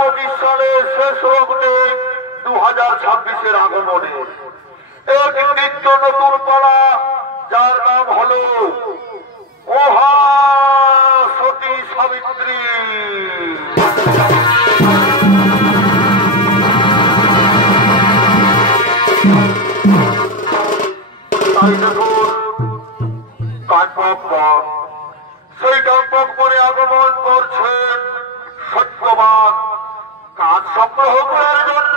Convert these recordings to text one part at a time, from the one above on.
2025 শেষ লগ্নে 2026 আগমনে এক নিত্য নতুন পালা, যার নাম হলো মহা সতী সাবিত্রী। তাই দেখুন কাঞ্চনপুর, সেই কাঞ্চনপুরে আগমন করছেন সত্যবান কাজ সংগ্রহ করার জন্য।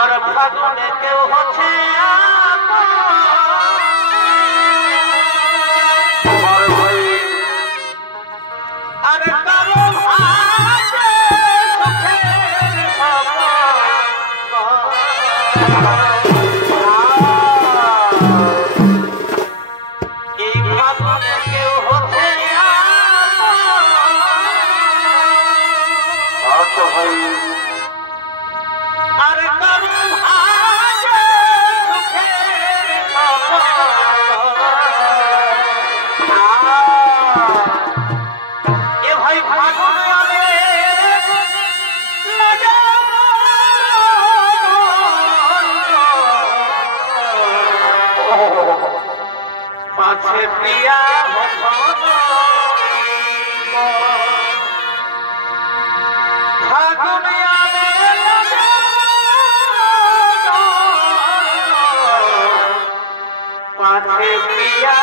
আর ফাগুনে কেউ হচ্ছে মাঝে প্রিয়া মাঝে প্রিয়া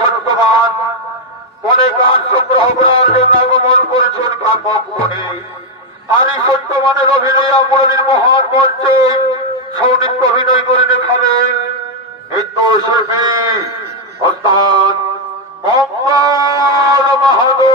সত্যবান মনে কাজ সংগ্রহ করার জন্য আগমন করেছেন কাপক মনে। আর এই সত্যবানের অভিনয় আপনাদের মহান মঞ্চে সৌনিত্য অভিনয় করে দেখাবেন নৃত্য শিল্পী ওস্তাদ মঙ্গল মাহাতো।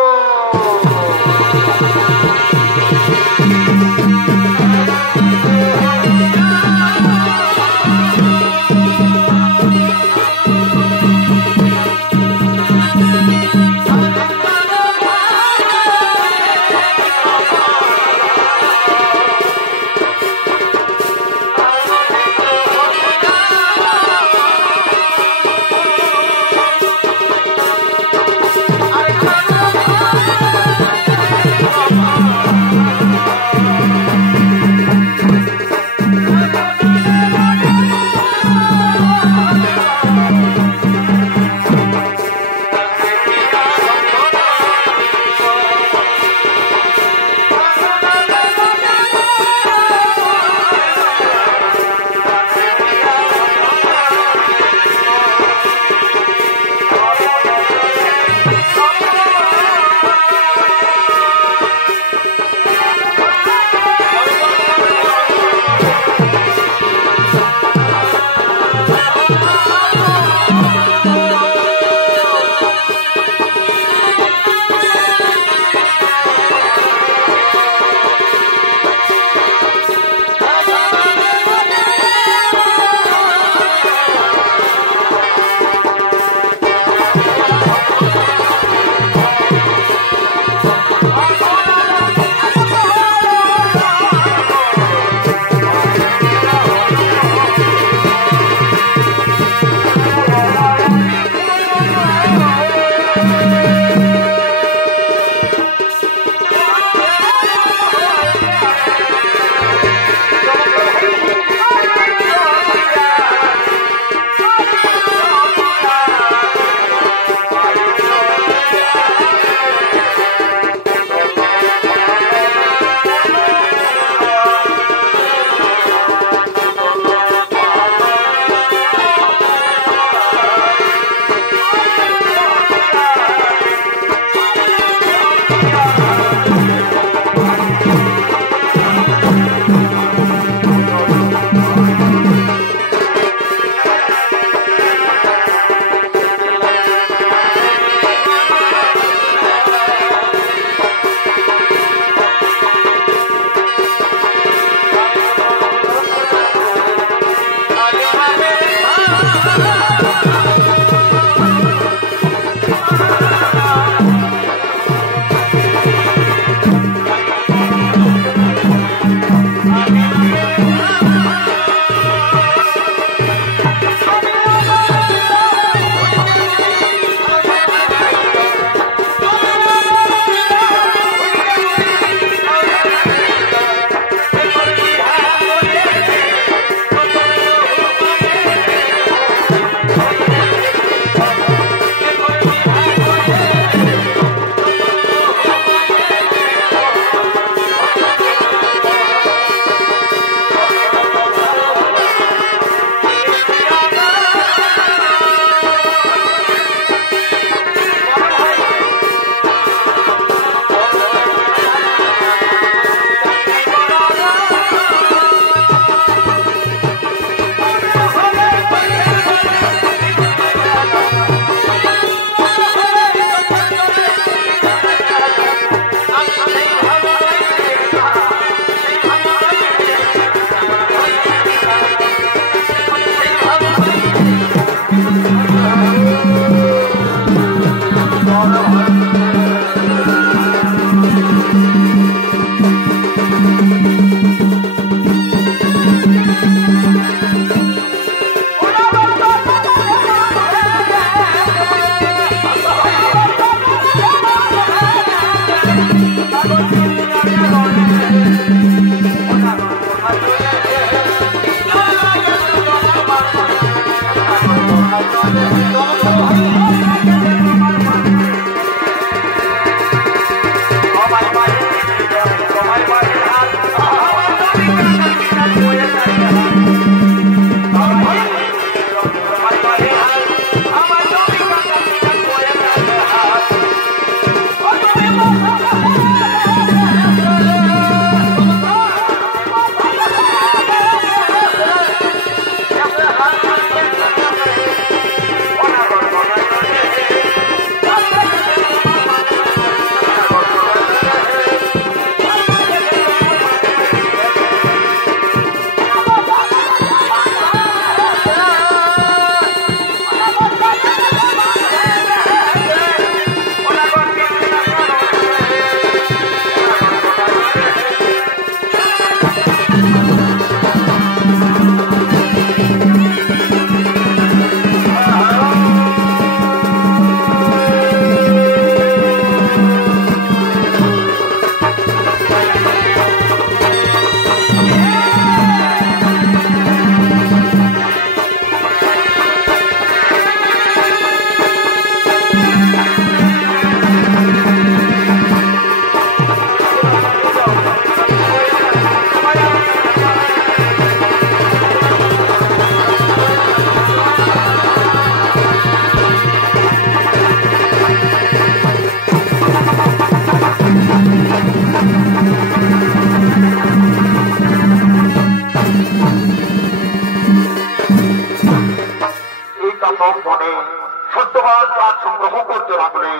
সত্যবান কাজ সংগ্রহ করতে লাগলে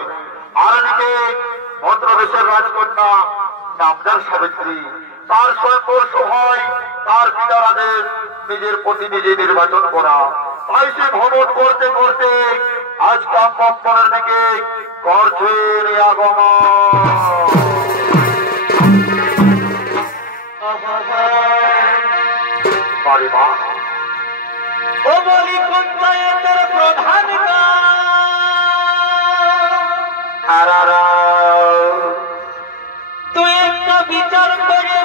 আর এদিকে ভদ্রদেশের রাজকন্যা নামদার সাবিত্রী তার স্বয়ংবর সভায় তার পিতারাদের নিজের প্রতিনিধি নির্বাচন করা। তাই সে ভ্রমণ করতে করতে আজ কাম্পনের দিকে করছেন আগমন। ও বলি পঞ্চায়েতের প্রধান তুই একটা বিচার করে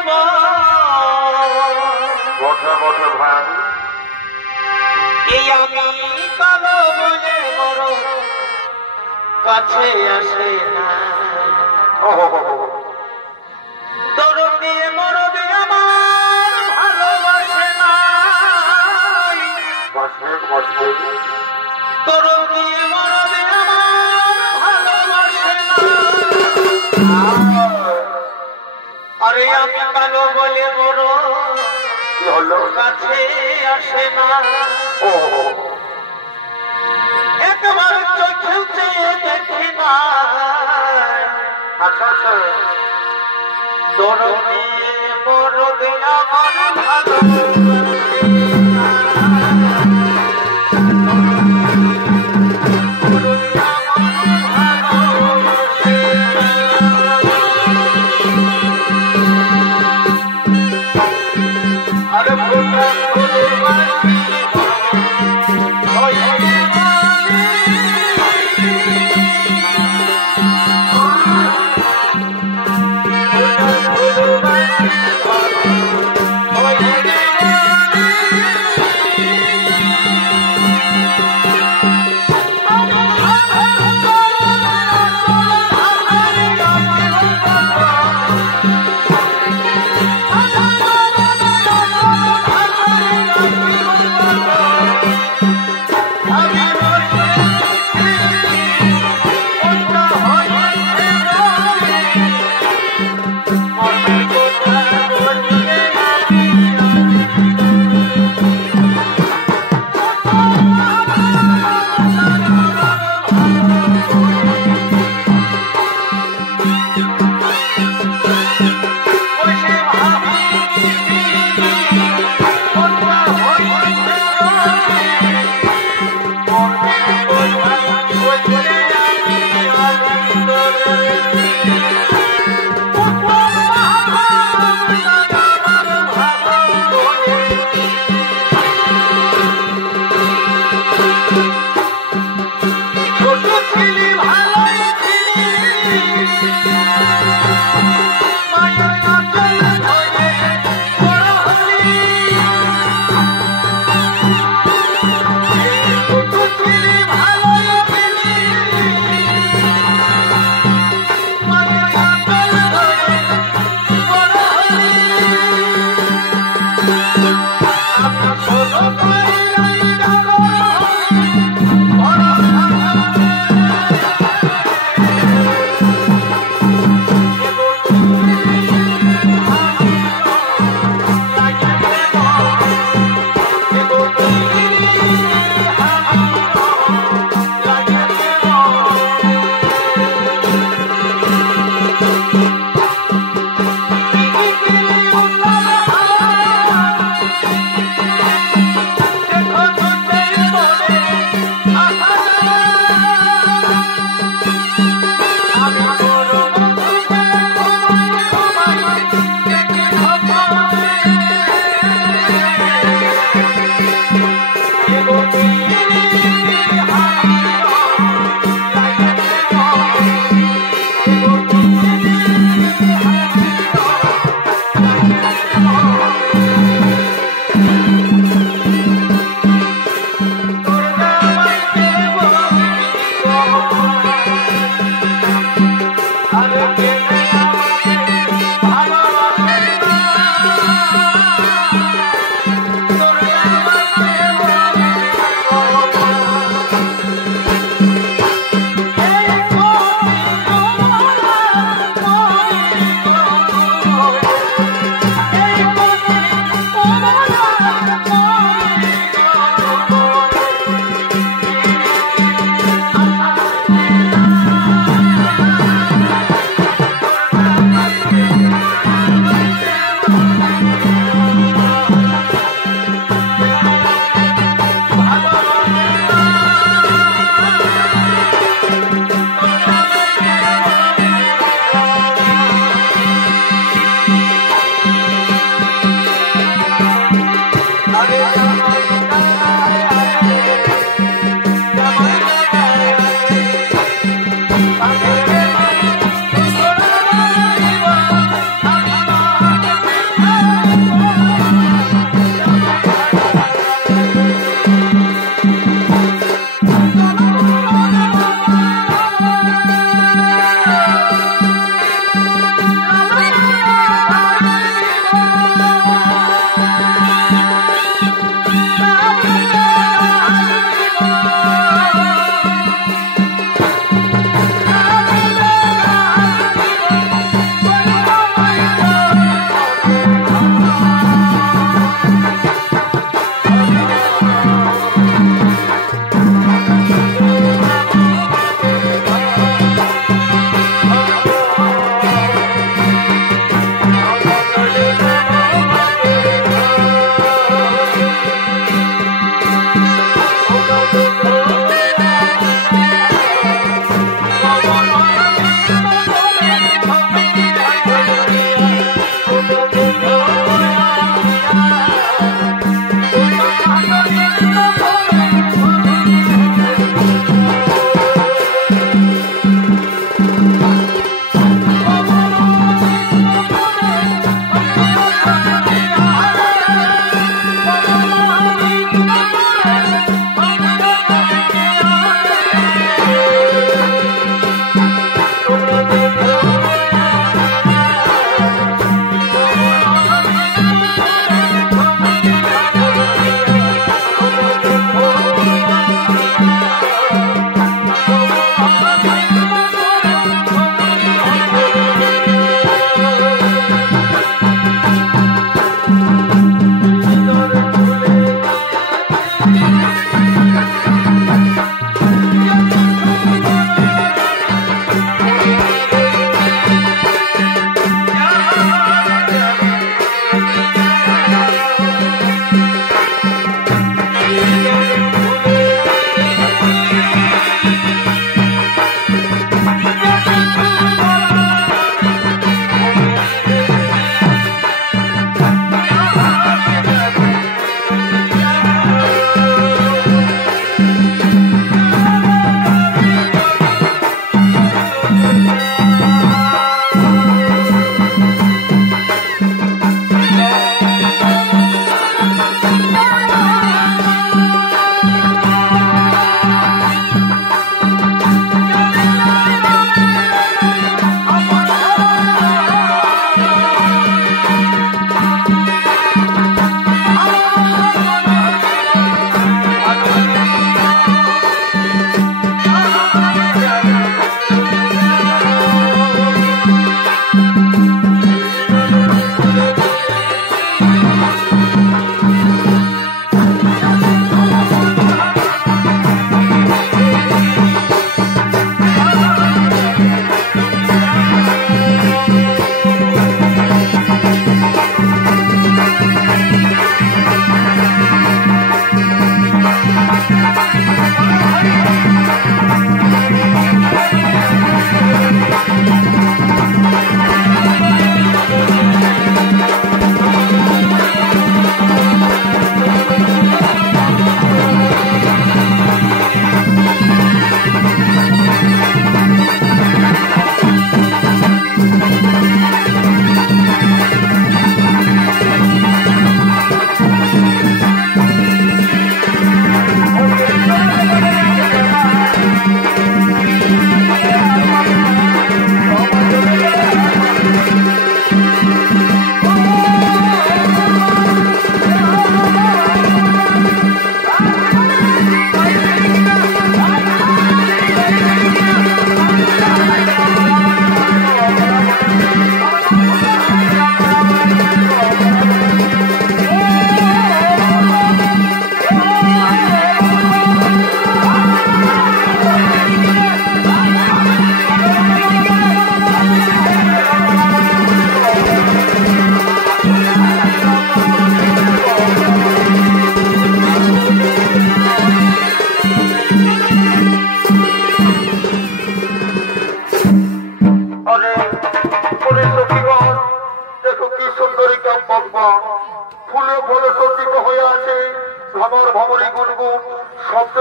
বটে বটে ভাই, এই আমি কালো বলে বড় কাছে আসে না তোর দিয়ে মরবি আমার ভালোবাসে না তোর দিয়ে মরবি আমার ভালোবাসে না। আরে আমি কালো বলে বড় কি হলো কাছে আসে না একবার চোখেও চেয়ে দেখি না আচ্ছা আচ্ছা তোর দিয়ে মরবি আমার ভালোবাসে না। Oh,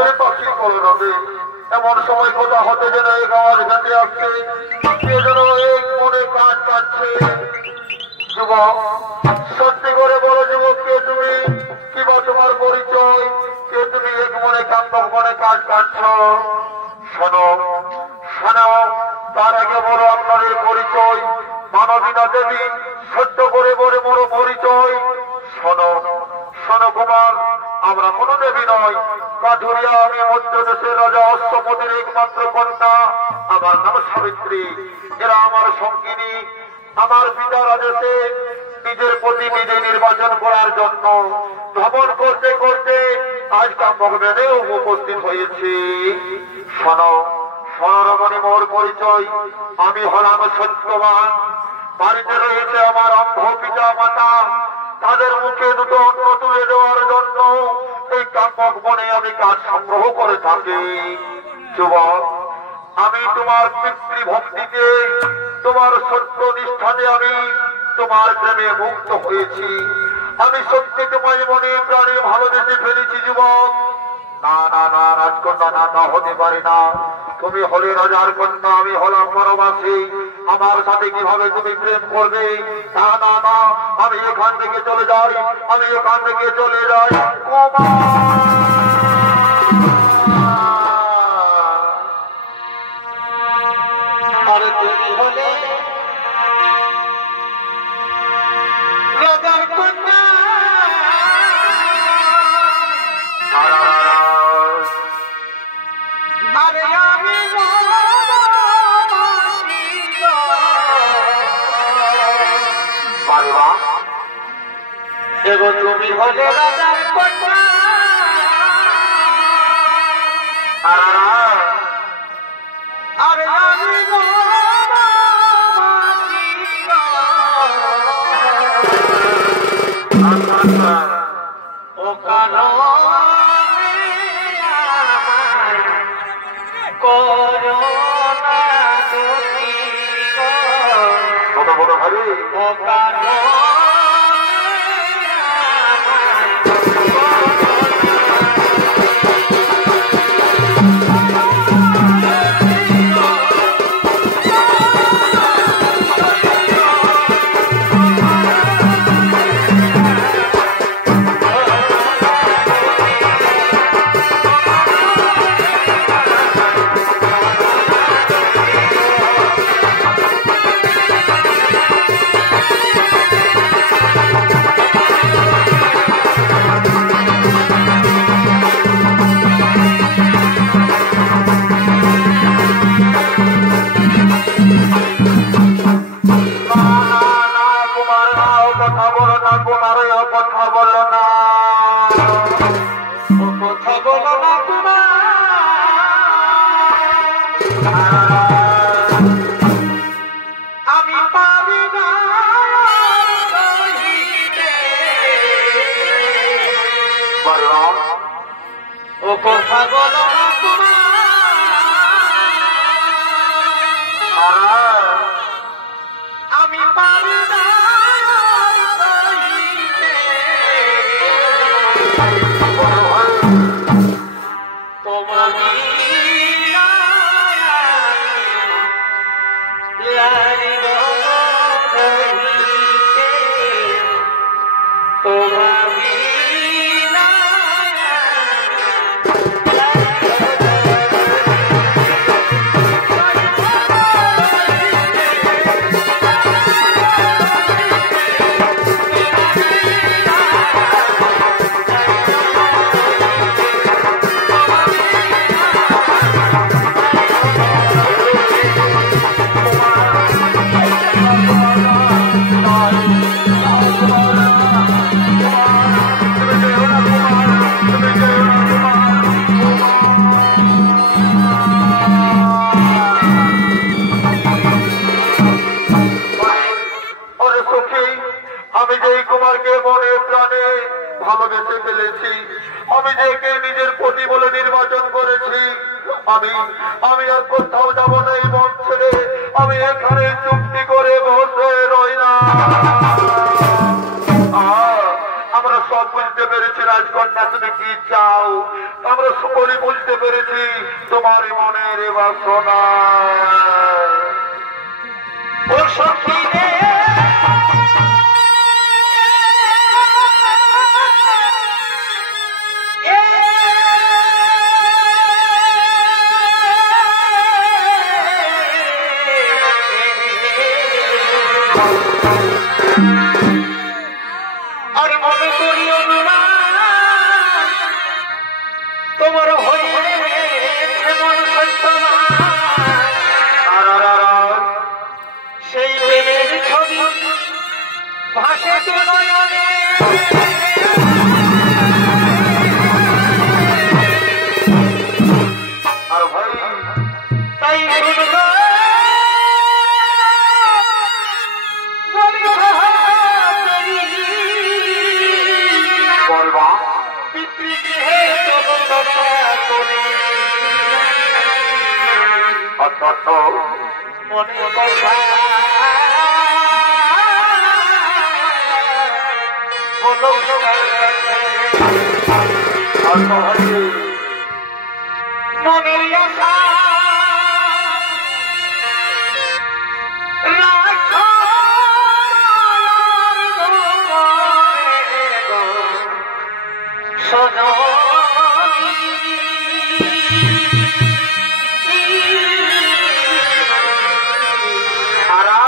করে পাখি কলরবে এমন সময় কোথা হতে যেন এক আওয়াজ ঘাটে আসছে, কে যেন এক মনে কাজ কাটছে। যুবক, সত্যি করে বলো যুবক, কে তুমি? কিবা তোমার পরিচয়? কে তুমি এক মনে কান্দক মনে কাজ কাটছ? শোনো শোনো, তার আগে বলো আপনাদের পরিচয়। মানবীনা দেবী, সত্য করে বলে বড় পরিচয়। শোনো শোনো কুমার, আমরা কোন দেবী নয়, কাঠুরিয়া। আমি মধ্য দেশের রাজা অশ্বপতির একমাত্র কন্যা। আমার নাম সাবিত্রী। এরা আমার সঙ্গিনী। আমার পিতার আদেশে নিজের প্রতি নিজে নির্বাচন করার জন্য ভ্রমণ করতে করতে আজ কাম্যমেনেও উপস্থিত হয়েছি। শোনো শোনো রমণী, মোর পরিচয়। আমি হলাম সত্যবান। বাড়িতে রয়েছে আমার অন্ধ পিতা মাতা। তাদের মুখে দুটো অন্ন তুলে দেওয়ার জন্য এই কাম্যক বনে আমি কাজ সংগ্রহ করে থাকি। যুবক, আমি তোমার পিতৃভক্তিতে, তোমার সত্য নিষ্ঠাতে আমি তোমার প্রেমে মুক্ত হয়েছি। আমি সত্যি তোমার মনে প্রাণে ভালোবেসে ফেলেছি। যুবক, না না না, রাজকন্যা না, না হতে পারে না। তুমি হলে রাজার কন্যা, আমি হলাম বনবাসী। আমার সাথে কিভাবে তুমি প্রেম করবে? না না না, আমি এখান থেকে চলে যাই, আমি এখান থেকে চলে যাই। আরে তুমি হলে রাজার কন্যা, আরে আমি এগো তুমি হলে রাজার কন্যা, আরে আমি ও কালো করোনা বড় বড় ভাবি, ও কালো কথা বলো না তোমার, আমি পারি না তোমার আমি যে কুমারকে মনে প্রাণে ভালোবেসে ফেলেছি, আমি যে নিজের পতি বলে নির্বাচন করেছি, আমি আর কোথাও যাবো না এই মন ছেড়ে। আমি এখানে চুক্তি করে বসে রই না। আমরা সব বুঝতে পেরেছি রাজকন্যা তুমি কি চাও? আমরা সকলে বুঝতে পেরেছি তোমার মনের বাসনা। ও সখী রে আর মনে করিও না তোমার হয়ে এমন সত্য না সেই প্রেমের ছবি ভাসে তো নয়নে আর ভাই তাই শুনবো বলবা পিতৃগৃহে জগন্নাথা করে অর্থাৎ মনে কথা বলো মনের আশা রাখো সারা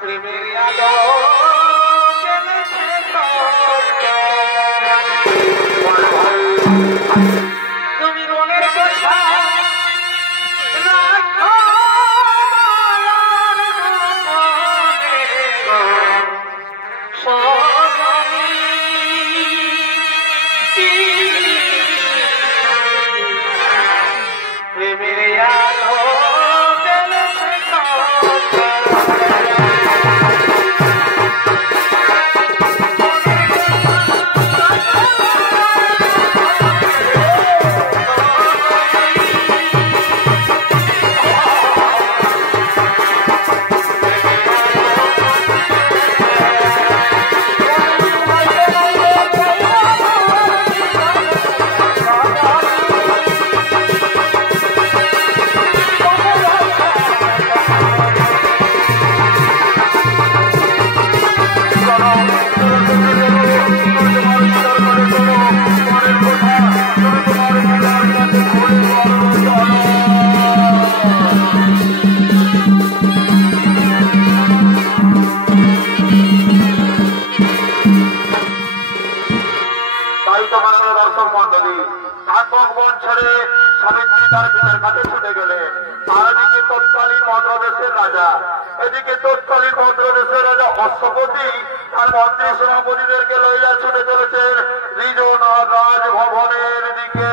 প্রেমের আলো তুমি মনের কথা রাখো প্রেমের আলো ছেড়ে সাবিত্রী তার পিতার কাছে ছুটে গেলেন। আর এদিকে তৎকালীন মদ্রদেশের রাজা, এদিকে তৎকালীন মদ্রদেশের রাজা অশ্বপতি তার মন্ত্রী সেনাপতিদেরকে লইয়া ছুটে চলেছেন রিজনার রাজভবনের দিকে।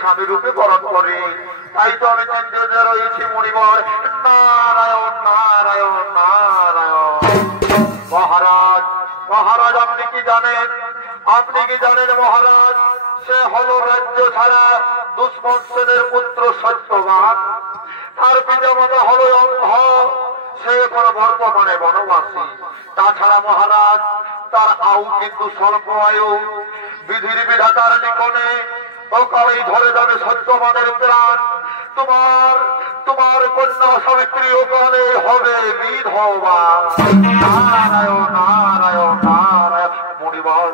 স্বামী রূপে বরণ করে তাই তো আমি চিন্তিত রয়েছি মণিবর নারায়ণ নারায়ণ নারায়ণ মহারাজ মহারাজ আপনি কি জানেন মহারাজ সে হলো রাজ্য ছাড়া দুশ্মন সেনের পুত্র সত্যবান তার পিতামাতা হলো অন্ধ সে এখন বর্তমানে বনবাসী তাছাড়া মহারাজ তার আয়ু কিন্তু স্বল্প আয়ু বিধির বিধাতার নিকটে ওকালেই ধরে যাবে সত্যবানের প্রাণ তোমার কন্যা সাবিত্রী ওকালে হবে বিধবা নারায়ণ নারায়ণ নারায়ণ মণিবর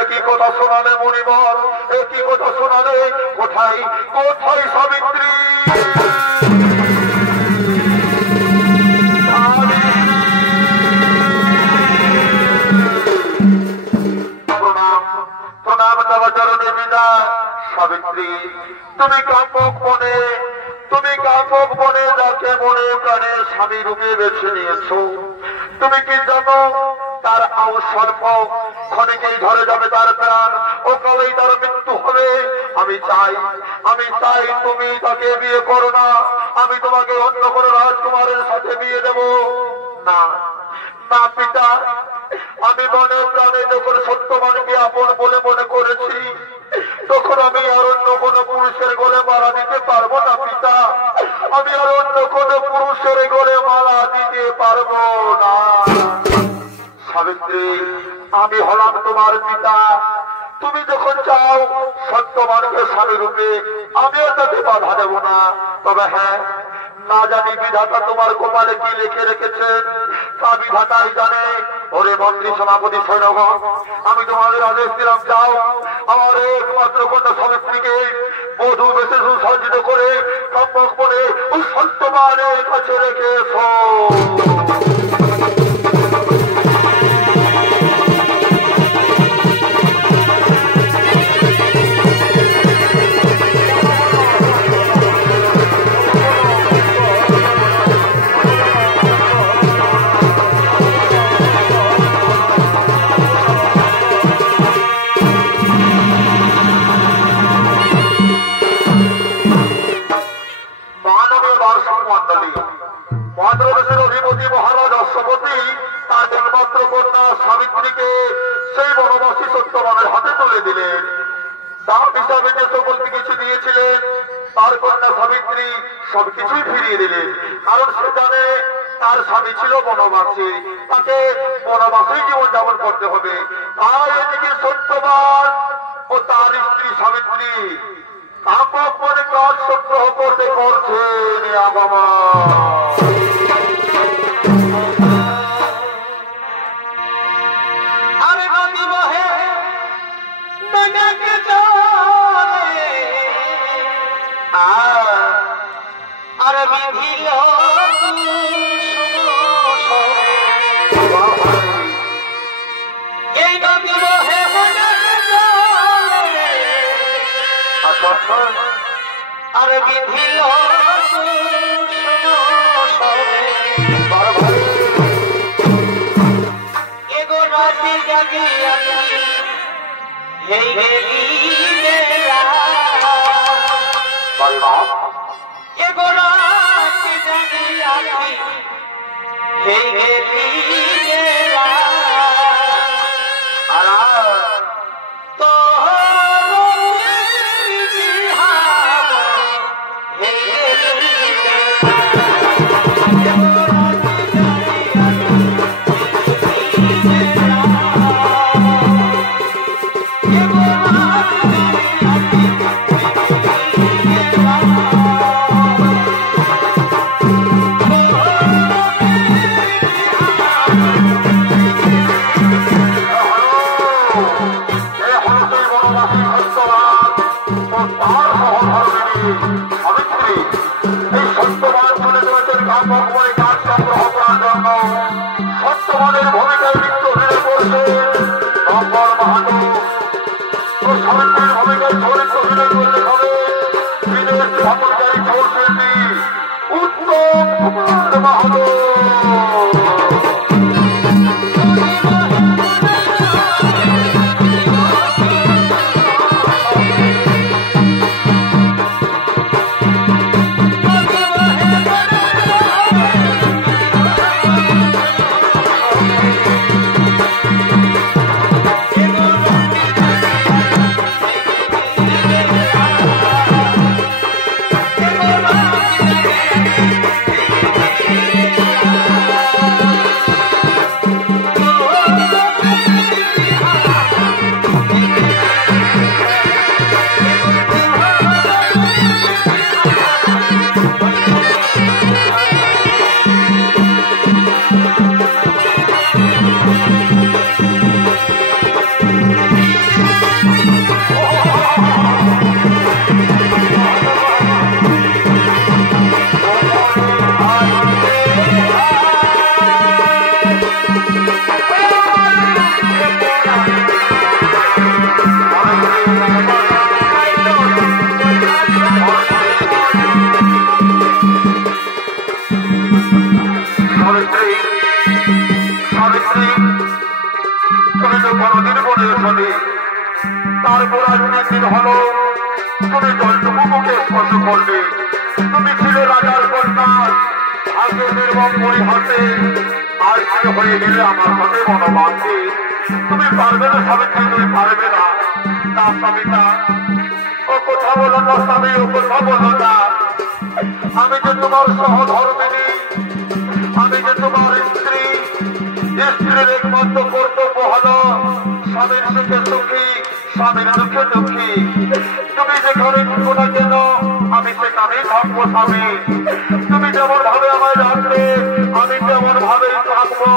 একই কথা শোনালে মণিবর একই কথা শোনালে কোথায় কোথায় সাবিত্রী সাবিত্রী তুমি কামক মনে যাকে মনে প্রাণে স্বামী রূপে বেছে নিয়েছো তুমি কি জানো তার আয়ু স্বল্প ক্ষণিকেই ধরে যাবে তার প্রাণ ওকালেই তার মৃত্যু হবে আমি চাই তুমি তাকে বিয়ে করো না আমি তোমাকে অন্য কোনো রাজকুমারের সাথে বিয়ে দেব না না পিতা আমি মনে প্রাণে যখন সত্যবানকে আপন বলে মনে করেছি তখন আমি আর অন্য কোন পুরুষের গলে মালা দিতে পারবো না পিতা আমি আর অন্য কোন পুরুষের গলে মালা দিতে পারবো না সাবিত্রী আমি হলাম তোমার পিতা তুমি যখন চাও সত্যবানকে স্বামী রূপে আমিও তাকে বাধা দেব না তবে হ্যাঁ না জানি বিধাতা তোমার কপালে কি লিখে রেখেছেন তা বিধাতাই জানে ওরে মন্ত্রী সভাপতি সৈন্যগণ আমি তোমাদের আদেশ দিলাম যাও আমার একমাত্র কন্যা সাবিত্রীকে বধূ বেশে সুসজ্জিত করে কাম্যক বলে ওই সত্যবানের কাছে রেখে এসো মহানগর দর্শক মন্ডলী মহানগরের অধিপতি তার সাবিত্রীকে সেই বনবাসী সত্যবানের হাতে তুলে দিলেন। দাম হিসাবে যে সকল কিছু দিয়েছিলেন তার কন্যা সাবিত্রী সবকিছুই ফিরিয়ে দিলেন, কারণ সে জানে তার স্বামী ছিল বনবাসী, তাকে বনবাসী জীবন যাপন করতে হবে। তাই এদিকে সত্যবান ও তার স্ত্রী সাবিত্রী কাপড় পরে কাজ সংগ্রহ করতে করছেন আগমা। আর বিধিল এগো রাতে জাগি এই এগো রাতে জাগি সত্যবানের ভূমিকায় নৃত্য ফিরে পড়ছে শঙ্কর মাহাতো। সাবিত্রীর ভূমিকায় চরিত্র ফিরে করতে হবে বিদেশ ভ্রমণকারী ছৌ শিল্পী উত্তম কুমার মাহাতো। তারপর একদিন হলো তুমি জলটুকুকে স্পর্শ করবে। তুমি ছিলে রাজার কন্যা, আগে নির্মম পরিহাসে আর সে হয়ে গেলে আমার সাথে বনবাসে। তুমি পারবে না সাবিত্রী, তুমি পারবে না। না সাবিতা, ও কথা বলো না স্বামী, ও কথা বলো না। আমি যে তোমার সহধর্মিনী, আমি যে তোমার স্ত্রী। স্ত্রীর একমাত্র কর্তব্য হলো স্বামীর সুখে সুখী, স্বামীর দুঃখে দুঃখী। তুমি যেখানে থাকো না কেন আমি সেখানেই থাকবো স্বামী। তুমি যেমন ভাবে আমায় রাখবে আমি তেমন ভাবেই থাকবো।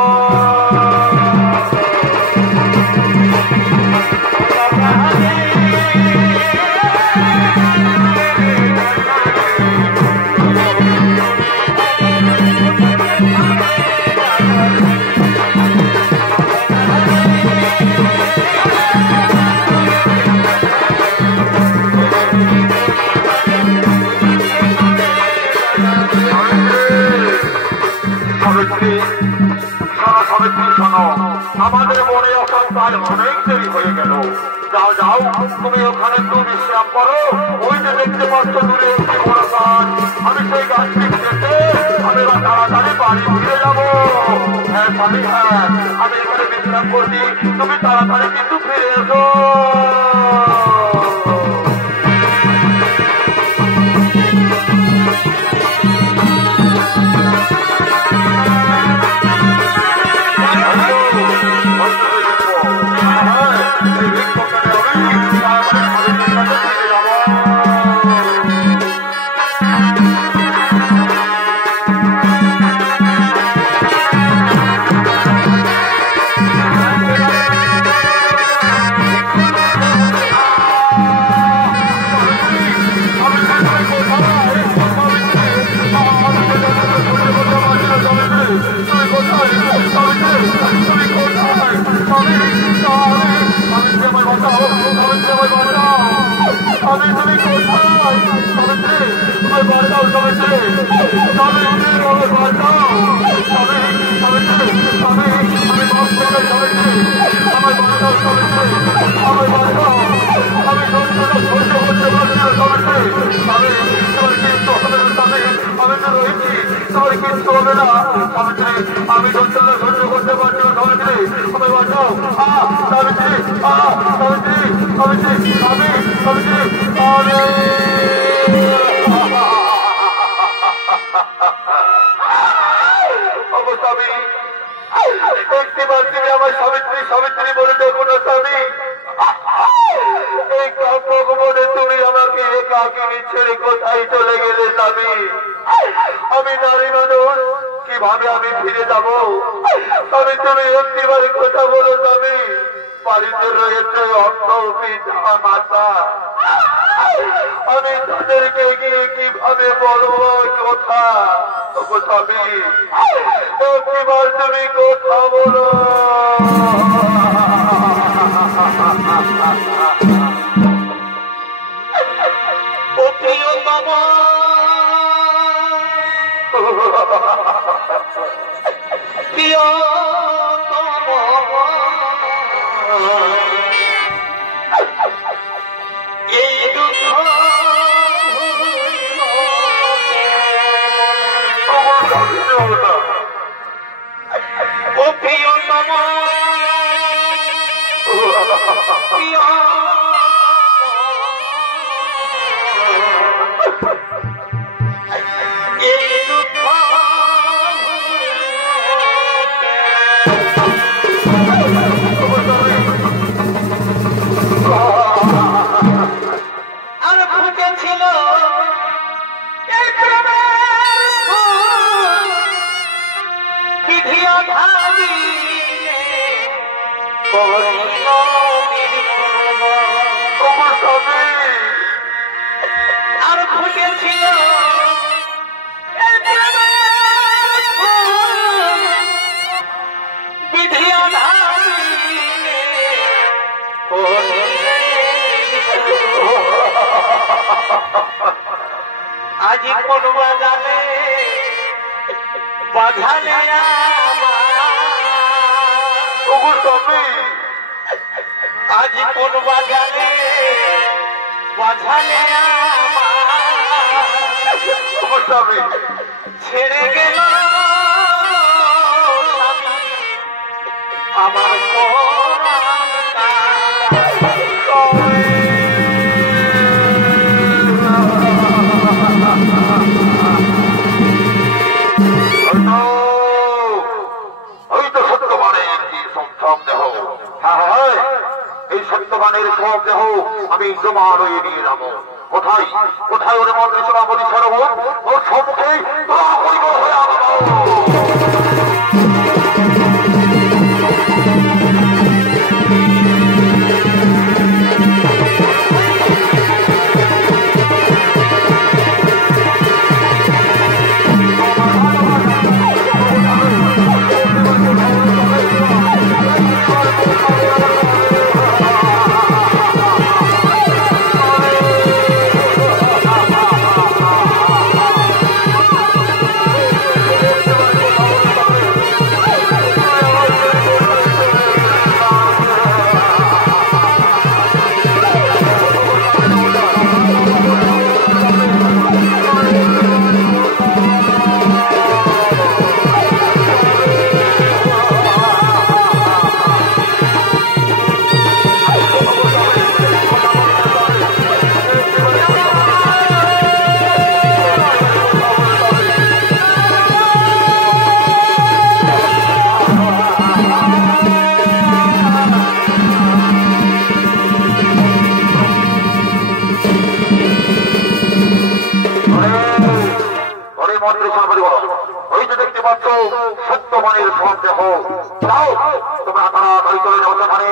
আমাদের মনে এখন প্রায় অনেক দেরি হয়ে গেল। যাও যাও, তুমি ওখানে একটু বিশ্রাম করো। ওই যে দেখতে পাচ্ছ দূরে একটি বড় গাছ, আমি সেই গাছটি কেটে আমি এবার তাড়াতাড়ি বাড়ি ফিরে যাবো। হ্যাঁ স্বামী, হ্যাঁ আমি এখানে বিশ্রাম করছি, তুমি তাড়াতাড়ি কিন্তু ফিরে এসো। আমি সহ্য করতে পারছি না সাবিত্রী, আমায় বাঁচাও। সাবিত্রী, সাবিত্রী, সাবিত্রী, সাবিত্রী, একটিবার তুমি আমার সাবিত্রী সাবিত্রী বলে দেখো না স্বামী। এই কাব্যক বলে তুমি আমাকে একাকিনী ছেড়ে কোথায় চলে গেলে স্বামী? আমি নারী মানুষ, কিভাবে আমি ফিরে যাব? তবে তুমি একটিবারে কথা বলো স্বামী। বাড়িতে রয়েছে অর্থ পিতা মাতা, আমি তাদেরকে গিয়ে কিভাবে বলবো কথা? স্বামী একটিবার তুমি কথা বলো। এই দুঃখ ও প্রিয় মামা, প্রিয় এই দুঃখ আর ফুটেছিল বিধিয়া ধারি আর ফুটেছিল বিধিয়া ধারি আজি কোন বাজালে বাধালে আজি কোন বাজালে বাধালে ছেড়ে গেল আমার এই সত্যবানের সব দেহ আমি জমা রয়ে নিয়ে যাবো। কোথায় কোথায় ওর মন্ত্রী সভাপতি সরোবর, ওর সম্মুখে হয়ে আসবো। দেখো যাও তোমরা তাড়াতাড়ি চলে যাও সেখানে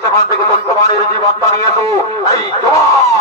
সেখান থেকে সত্যবানের জীবনটা নিয়ে এসো এই জোয়ান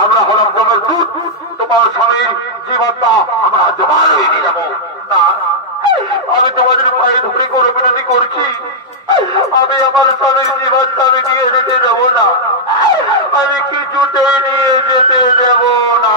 আমরা হলাম তোমার দূত তোমার স্বামীর জীবনটা আমরা জমানো নিয়ে যাবো না আমি তোমাদের পায়ে ধরে করে বিনতি করছি আমি আমার স্বামীর জীবনটা আমি নিয়ে যেতে দেবো না আমি কিছুতেই নিয়ে যেতে দেব না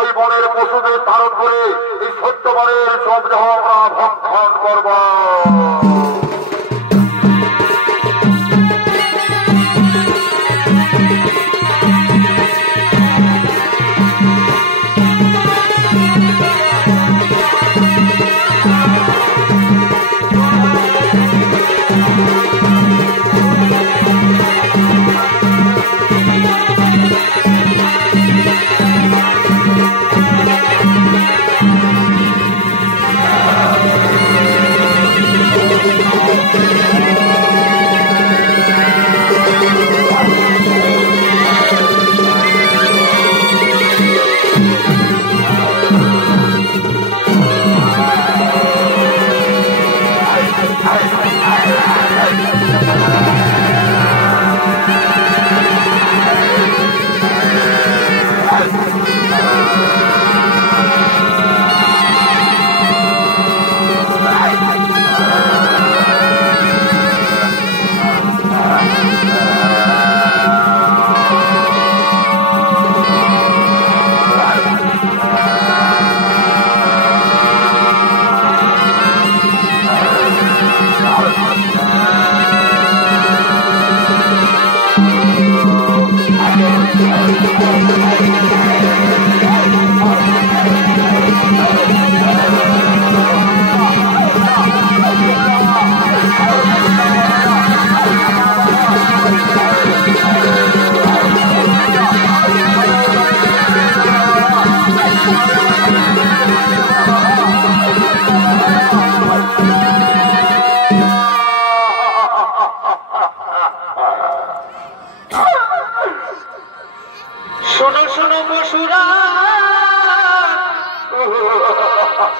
ওই বনের পশুদের ধারণ করে এই সত্যবানের সব আমরা ভক্ষণ করব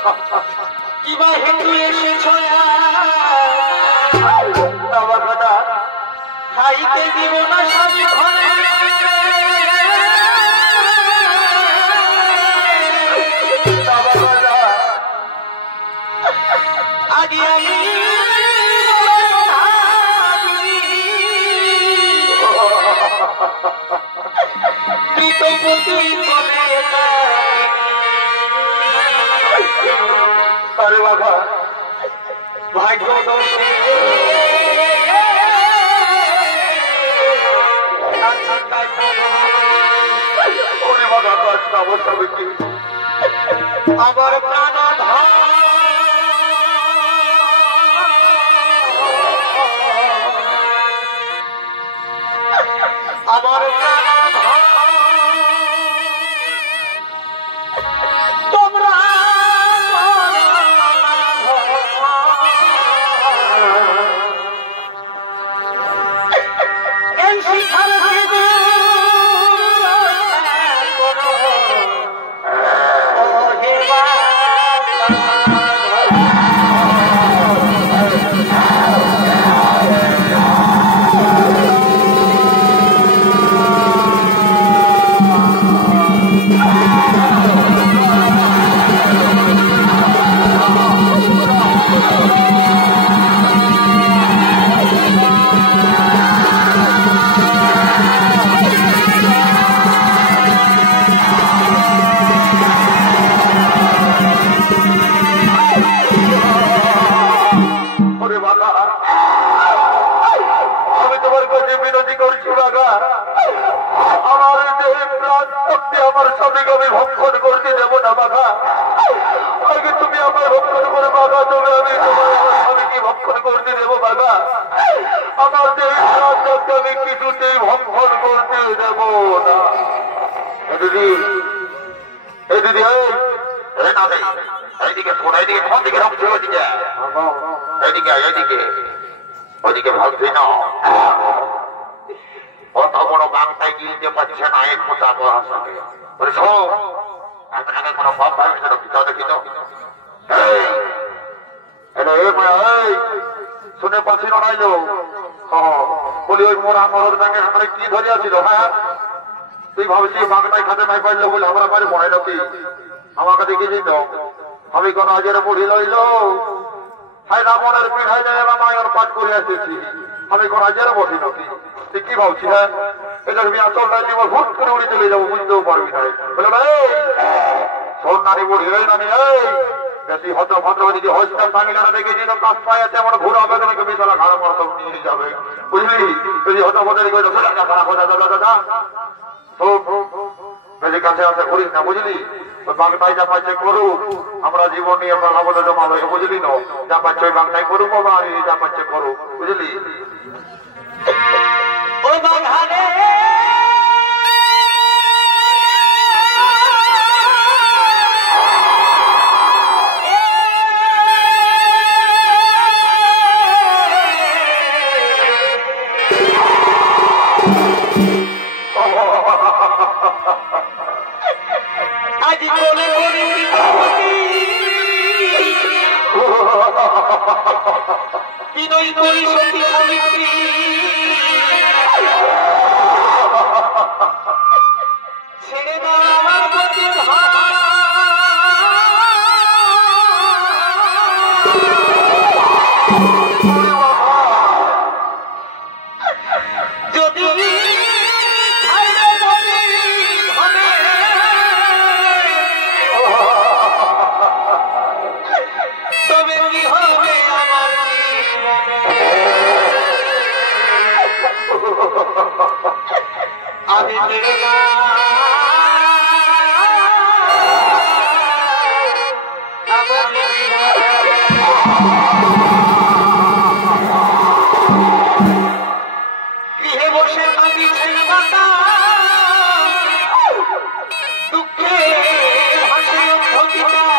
কিবা হেতু এসেছ আমার কথা খাইতে দিব না স্বামী ঘরে আগে আমি আরে বাবা ভাগ্য দোষে ওরে বাবা কাজটা অবস্থা বেশি আমার প্রাণ আমার প্রাণ তোমরা এই শিখার আমি তোমার কাছে বিনতি করছি বাবা আমার দেহে প্রাণ শক্তি আমার স্বামীকে আমি ভক্ষণ করতে দেবো না বাবা আগে তুমি আমার ভক্ষণ করে বাবা তবে আমি তোমার আমার স্বামীকে ভক্ষণ করতে দেবো বাবা আমার দেহে প্রাণ শক্তি আমি কিছুতেই ভক্ষণ করতে দেবো না দিদি এই দিদি এইদিকে শোন এইদিকে কোন দিকে রাখছে ওইদিকে এইদিকে এইদিকে ওইদিকে ভাবছি না অত বড় বাংলায় গিলতে পারছে না এক কথা বলার সঙ্গে বলে শোন এখানে কোনো ভাব ভাবছে না পিতা দেখি তো শুনে পাচ্ছি না নাই বলি ওই মোরা মরদ ব্যাংকের সামনে কি ধরিয়াছিল হ্যাঁ তুই ভাবছি বাংলায় খাতে নাই পারলো বলে আমরা বাড়ি মনে নাকি আমাকে দেখেছি তো আমি কোন আজের বুড়ি লইল হাই রাবণের পিঠাই যায় রামায়ণ পাঠ করে এসেছি আমি কোন আজের বসি নাকি তুই কি ভাবছি হ্যাঁ এটা তুমি আসল নাই জীবন হুট করে উড়ে চলে যাবো বুঝতেও পারবি না বলে শোন নারী বুড়ি এই নানি এই বেশি হত ভদ্র যদি হস্তান তামিলানা দেখেছি তো কাজ পায় তেমন ঘুরা হবে তোমাকে বিশালা ঘাড় মতো নিয়ে যাবে বুঝলি যদি হত ভদ্র দাদা বেশি কাছে আসে করিস না বুঝলি বাংলায় যা পাচ্ছে করুক আমরা জীবন নিয়ে বাংলা জমা হয়ে বুঝলি না যা পাচ্ছে ওই বাংলায় করুক বাবা আর যা পাচ্ছে করুক বুঝলি ও বাঘারে আজ কোলে কোলে বিনয় করি সতী সাবিত্রী ছেড়ে দাও আমার প্রতি যদি তবে কি হবে আমার আমি তেরে না গৃহে বসে আমি ছেলে মাতা দুঃখে হাসি অধ্যকিতা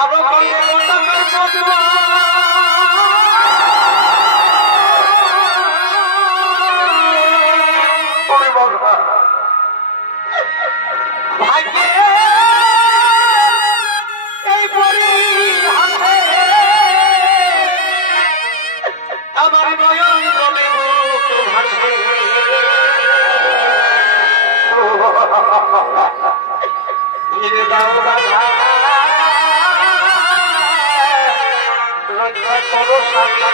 আরো কলে মোটাকার কাজবা ভাগ্যে নয়ন রবে বুক ভাসে ফিরে দাও রাধা রক্ষা করো সান্ধ্যা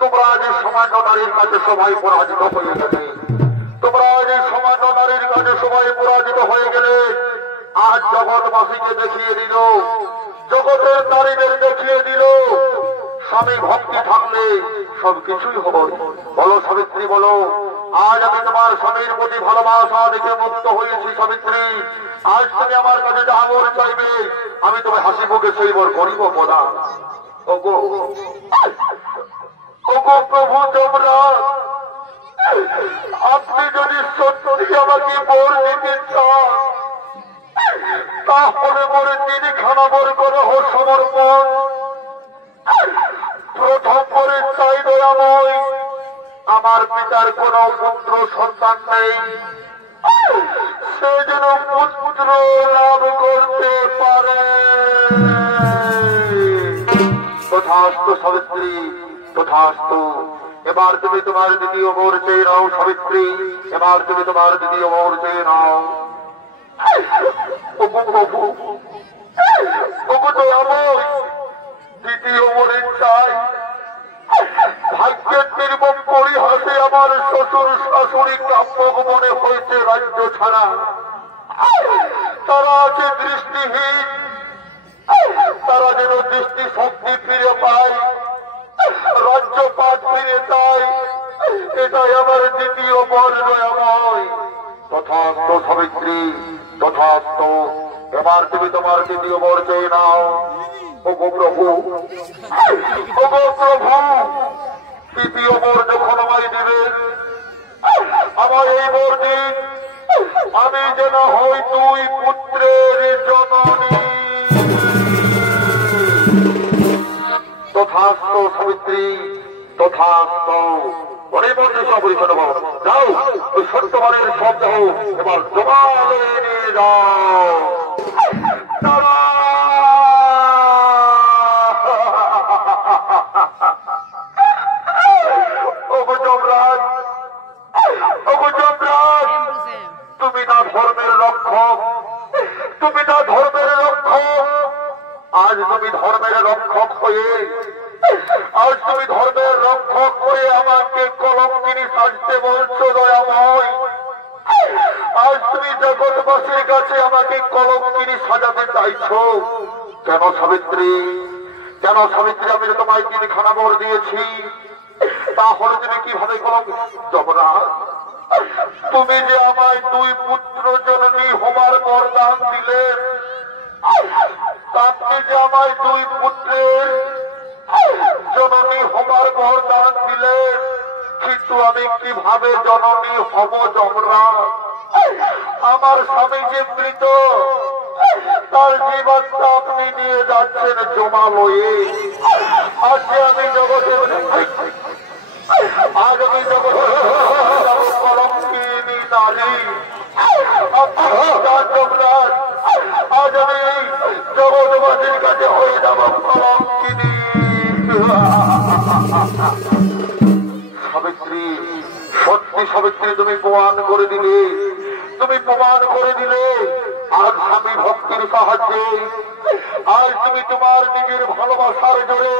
তোমরা আজ সামান্য নারীর কাছে সবাই পরাজিত হয়ে গেলে, তোমরা আজ সামান্য নারীর কাছে সবাই পরাজিত হয়ে গেলে, আজ জগৎবাসীকে দেখিয়ে দিল, জগতের নারীদের দেখিয়ে দিল স্বামী ভক্তি থাকলে সবকিছুই হয়। বলো সাবিত্রী, বলো আজ আমি তোমার স্বামীর প্রতি ভালোবাসা দেখে মুক্ত হয়েছি। সাবিত্রী, আজ তুমি আমার কাছে যা বর চাইবে আমি তোমায় হাসি মুখে সেই বর করিব। বলা ওগো ওগো প্রভু যমরাজ, আপনি যদি সত্যি আমাকে বর দিতে চান তাহলে মরে 3খানা বর করহ সমর্পণ। প্রথম বরে চাই দয়াময়, আমার পিতার কোন পুত্র সন্তান নেই, সে যেন পুত্র লাভ করতে পারে। তথাস্তু সাবিত্রী, তথাস্তু। এবার তুমি তোমার দ্বিতীয় বর চেয়ে নাও সাবিত্রী, এবার তুমি তোমার দ্বিতীয় বর চেয়ে নাও। ওগো প্রভু, ওগো দয়াময়, দ্বিতীয় বরে চাই। ভাগ্যের নির্মম পরিহাসে আমার শ্বশুর শাশুড়ি কাম্যক মনে হয়েছে রাজ্য ছাড়া। তারা আছে দৃষ্টিহীন, তারা যেন দৃষ্টি শক্তি ফিরে পায়, রাজ্যপাট ফিরে যায়, এটাই আমার দ্বিতীয় বর দয়াময়। তথাস্তু সাবিত্রী, তথাস্তু। এবার তুমি তোমার দ্বিতীয় বর চেয়ে নাও। ওগো প্রভু, ওগো প্রভু, তৃতীয় বর যখন আমায় দিবে আমার এই বর দিন আমি যেন হই 2 পুত্রের জননী। তথাস্তু সাবিত্রী, তথাস্তু। অনেক বর্ষে সবই শোনব। যাও ওই সত্যবানের শব্দ এবার জমালে নিয়ে যাও। তুমি না ধর্মের রক্ষক, তুমি না ধর্মের রক্ষক। আজ তুমি ধর্মের রক্ষক হয়ে, আজ তুমি ধর্মের রক্ষক হয়ে আমাকে কলঙ্কিনী সাজতে বলছো দয়াময়। আজ তুমি জগৎবাসীর কাছে আমাকে কলঙ্কিনী সাজাতে চাইছো কেন সাবিত্রী? কেন সাবিত্রী? আমি তো তোমায় 3খানা বর দিয়েছি, তাহলে তুমি কিভাবে যমরাজ, তুমি যে আমায় 2 পুত্র জননী হবার বরদান দিলে, আপনি যে আমায় 2 পুত্রের জননী হবার বরদান দিলে, কিন্তু আমি কিভাবে জননী হব যমরাজ? আমার স্বামী যে মৃত, তার জীবনটা আপনি নিয়ে যাচ্ছেন জমালয়ে। আজকে আমি জগতে, আজ আমি জগতে কলঙ্কিনী নারী। যমরাজ, আজ আমি জগৎবাসীর কাছে হয়ে যাব কলঙ্কিনী। সাবিত্রী, সত্যি সাবিত্রী, তুমি প্রমাণ করে দিলে, তুমি প্রমাণ করে দিলে। আজ স্বামী ভক্তির সাহায্যে, আজ তুমি তোমার নিজের ভালোবাসার জোরে,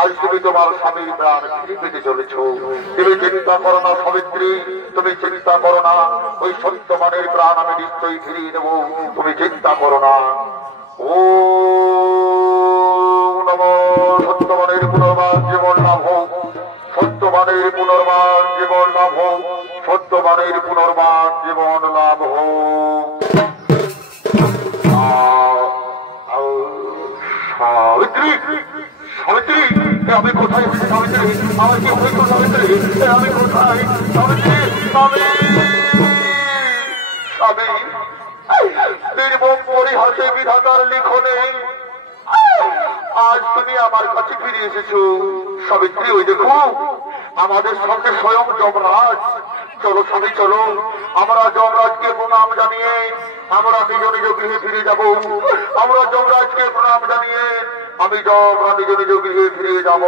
আজ তুমি তোমার স্বামীর প্রাণ ফিরে পেতে চলেছ। তুমি চিন্তা করো না সাবিত্রী, তুমি চিন্তা করো না, ওই সত্যবানের প্রাণ আমি নিশ্চয়ই ফিরিয়ে দেব, তুমি চিন্তা করো না। ও নমো সত্যবানের পুনর্বার জীবন লাভ হোক, সত্যবানের পুনর্বার জীবন লাভ হোক, সত্যবানের পুনর্বার জীবন লাভ হোক। সাবিত্রী সাবিত্রী আমি কোথায় সাবিত্রী আমার কি হয়েছে সাবিত্রী আমি কোথায় সাবিত্রী স্বামী স্বামী বীরভূম পরিহাসে বিধাতার লিখনে আজ তুমি আমার কাছে ফিরে এসেছো সাবিত্রী। ওই দেখো আমাদের সঙ্গে স্বয়ং যমরাজ। চলো স্বামী চলো, আমরা যমরাজকে প্রণাম জানিয়ে আমরা নিজ নিজ গৃহে ফিরে যাব। আমরা যমরাজকে প্রণাম জানিয়ে আমি নিজ নিজ গৃহে ফিরে যাব।